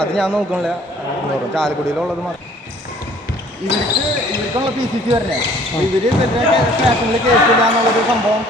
അത് ഞാൻ നോക്കണില്ല. ചാലക്കുടിയിലുള്ളത് ഇവർക്കുള്ള PCC വരണേ. ഇവര് സ്റ്റേഷനിൽ കേസില്ല എന്നുള്ളൊരു സംഭവം